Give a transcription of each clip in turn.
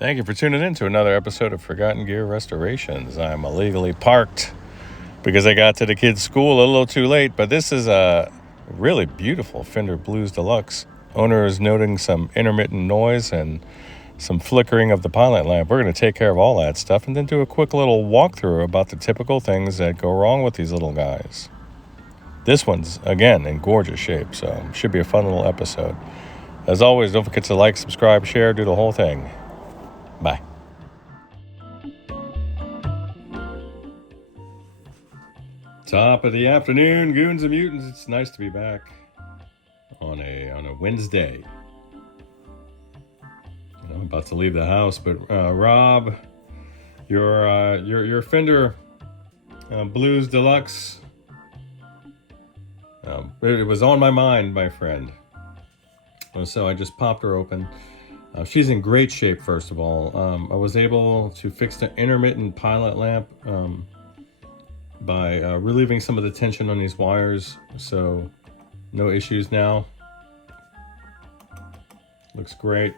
Thank you for tuning in to another episode of Forgotten Gear Restorations. I'm illegally parked because I got to the kids' school a little too late, but this is a really beautiful Fender Blues Deluxe. Owner is noting some intermittent noise and some flickering of the pilot lamp. We're going to take care of all that stuff and then do a quick little walkthrough about the typical things that go wrong with these little guys. This one's, again, in gorgeous shape, so should be a fun little episode. As always, don't forget to like, subscribe, share, do the whole thing. Bye. Top of the afternoon, goons and mutants. It's nice to be back on a Wednesday. I'm about to leave the house, but Rob, your Fender Blues Deluxe, it was on my mind, my friend. So I just popped her open. She's in great shape, first of all. I was able to fix the intermittent pilot lamp by relieving some of the tension on these wires, so no issues now. Looks great.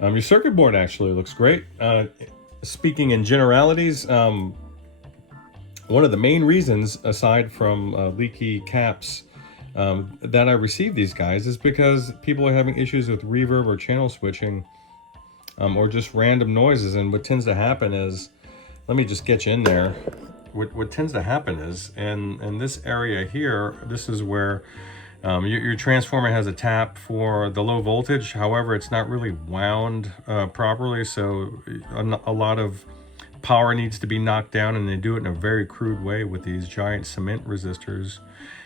Your circuit board actually looks great. Speaking in generalities, one of the main reasons, aside from leaky caps, that I received these guys is because people are having issues with reverb or channel switching, or just random noises. And what tends to happen is, let me just get you in there. What tends to happen is, in this area here, this is where your transformer has a tap for the low voltage. However, it's not really wound properly, so a lot of power needs to be knocked down, and they do it in a very crude way with these giant cement resistors.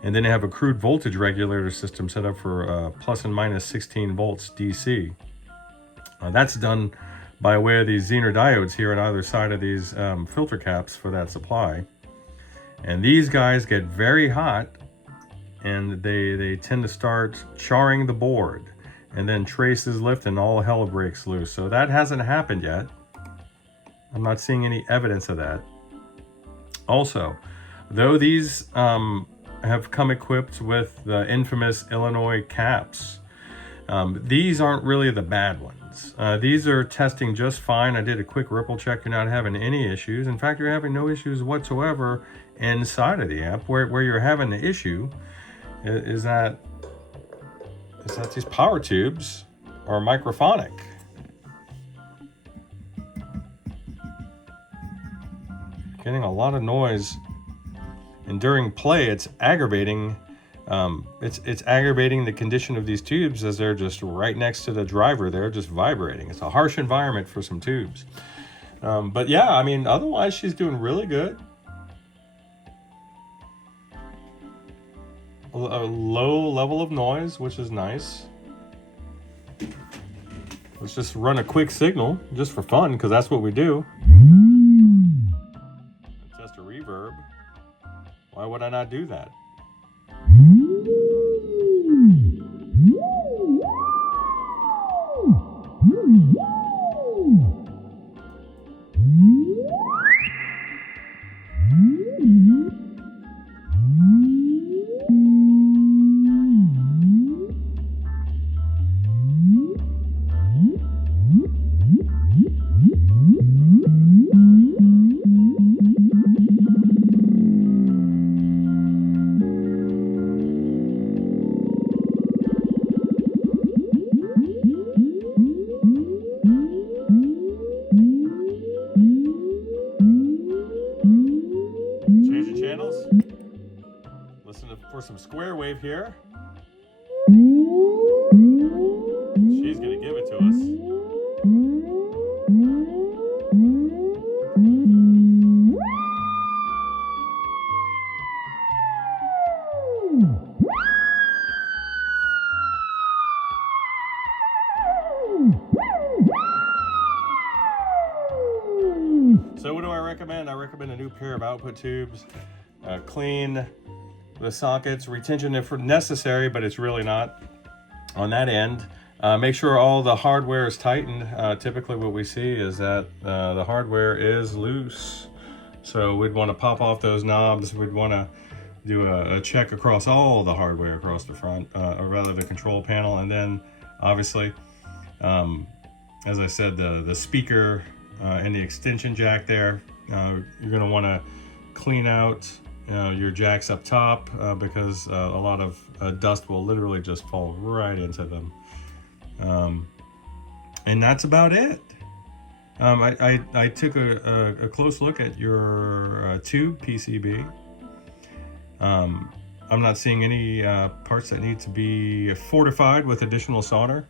And then they have a crude voltage regulator system set up for plus and minus 16 volts DC. That's done by way of these Zener diodes here on either side of these filter caps for that supply. And these guys get very hot, and they tend to start charring the board, and then traces lift and all hell breaks loose. So that hasn't happened yet. I'm not seeing any evidence of that. Also, though these have come equipped with the infamous Illinois caps, these aren't really the bad ones. These are testing just fine. I did a quick ripple check. You're not having any issues. In fact, you're having no issues whatsoever inside of the amp. Where you're having the issue is that these power tubes are microphonic. Getting a lot of noise, and during play it's aggravating. It's aggravating the condition of these tubes as they're just right next to the driver. They're just vibrating. It's a harsh environment for some tubes. But yeah, I mean, otherwise she's doing really good. A low level of noise, which is nice. Let's just run a quick signal just for fun, because that's what we do. Test a reverb. Why would I not do that? For some square wave here. She's gonna give it to us. So what do I recommend? I recommend a new pair of output tubes. Clean the sockets, retention if necessary, but it's really not on that end. Make sure all the hardware is tightened. Typically what we see is that the hardware is loose. So we'd want to pop off those knobs. We'd want to do a check across all the hardware across the front, or rather the control panel, and then obviously as I said, the speaker and the extension jack there. You're going to want to clean out your jacks up top because a lot of dust will literally just fall right into them. And that's about it. I took a close look at your tube PCB. I'm not seeing any parts that need to be fortified with additional solder.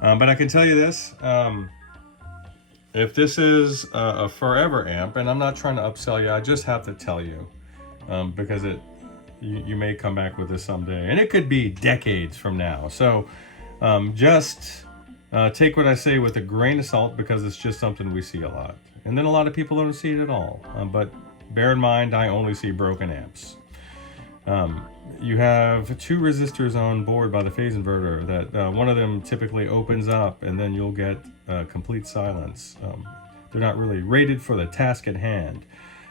But I can tell you this, if this is a forever amp, and I'm not trying to upsell you, I just have to tell you, because you may come back with this someday, and it could be decades from now. So just take what I say with a grain of salt, because it's just something we see a lot. And then a lot of people don't see it at all. But bear in mind, I only see broken amps. You have 2 resistors on board by the phase inverter that one of them typically opens up, and then you'll get complete silence. They're not really rated for the task at hand.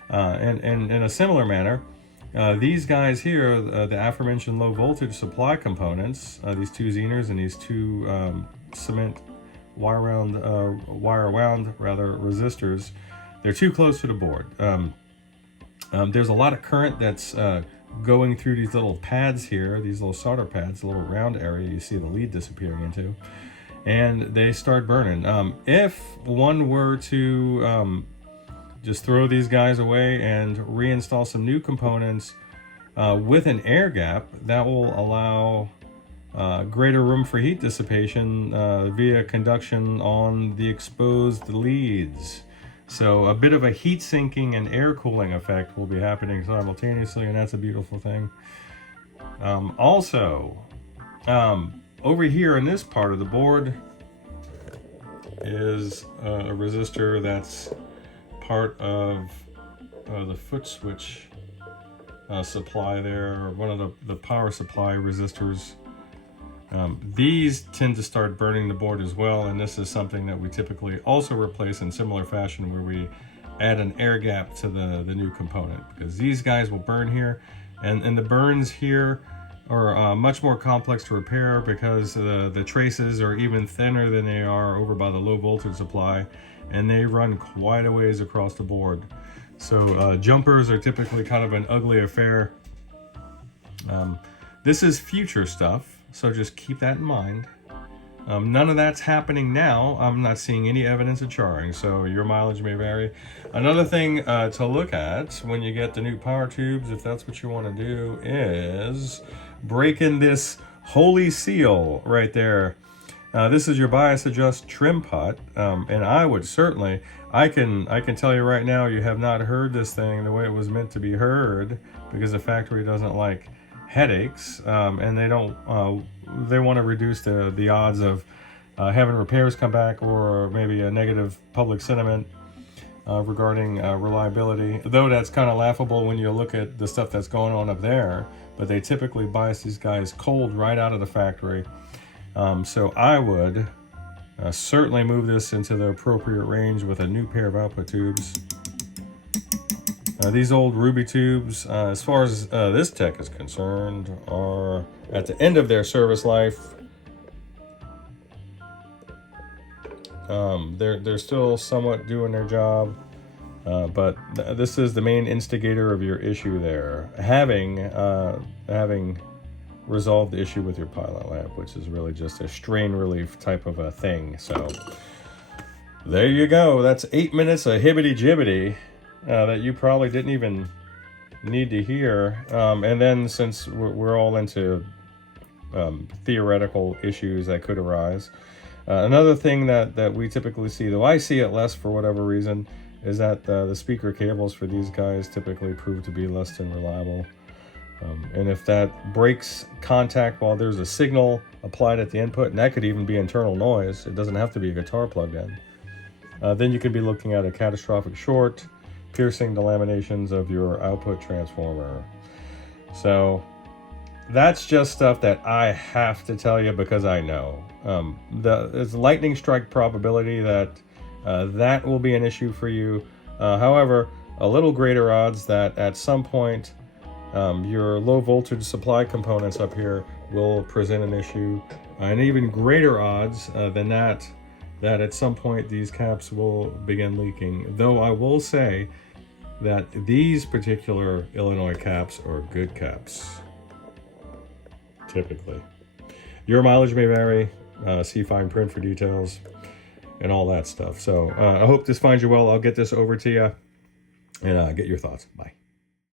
And in a similar manner, these guys here, the aforementioned low voltage supply components, these 2 Zeners and these 2 cement wire wound resistors, they're too close to the board. There's a lot of current that's going through these little pads here, these little solder pads, the little round area you see the lead disappearing into, and they start burning. If one were to just throw these guys away and reinstall some new components with an air gap, that will allow greater room for heat dissipation via conduction on the exposed leads. So a bit of a heat sinking and air cooling effect will be happening simultaneously, and that's a beautiful thing. Also, over here in this part of the board is a resistor that's part of the foot switch supply there, or one of the power supply resistors. These tend to start burning the board as well, and this is something that we typically also replace in similar fashion, where we add an air gap to the new component, because these guys will burn here, and the burns here are much more complex to repair because the traces are even thinner than they are over by the low voltage supply, and they run quite a ways across the board. So jumpers are typically kind of an ugly affair. This is future stuff, so just keep that in mind. None of that's happening now. I'm not seeing any evidence of charring, so your mileage may vary. Another thing to look at when you get the new power tubes, if that's what you want to do, is break in this holy seal right there. This is your bias adjust trim pot, and I would certainly, I can tell you right now, you have not heard this thing the way it was meant to be heard, because the factory doesn't like headaches, and they want to reduce the odds of having repairs come back, or maybe a negative public sentiment regarding reliability. Though that's kind of laughable when you look at the stuff that's going on up there, but they typically bias these guys cold right out of the factory. So I would certainly move this into the appropriate range with a new pair of output tubes. These old Ruby tubes, as far as this tech is concerned, are at the end of their service life. They're still somewhat doing their job, but this is the main instigator of your issue there. Having resolved the issue with your pilot lamp, which is really just a strain relief type of a thing. So there you go. That's 8 minutes of hibbity-jibbity. That you probably didn't even need to hear. And then, since we're all into theoretical issues that could arise, another thing that we typically see, though I see it less for whatever reason, is that the speaker cables for these guys typically prove to be less than reliable. And if that breaks contact while there's a signal applied at the input, and that could even be internal noise, it doesn't have to be a guitar plugged in, then you could be looking at a catastrophic short, piercing the laminations of your output transformer. So that's just stuff that I have to tell you because I know. There's lightning strike probability that that will be an issue for you. However, a little greater odds that at some point your low voltage supply components up here will present an issue, and even greater odds than that that at some point these caps will begin leaking. Though I will say that these particular Illinois caps are good caps, typically. Your mileage may vary. See fine print for details and all that stuff. So I hope this finds you well. I'll get this over to you and get your thoughts. Bye.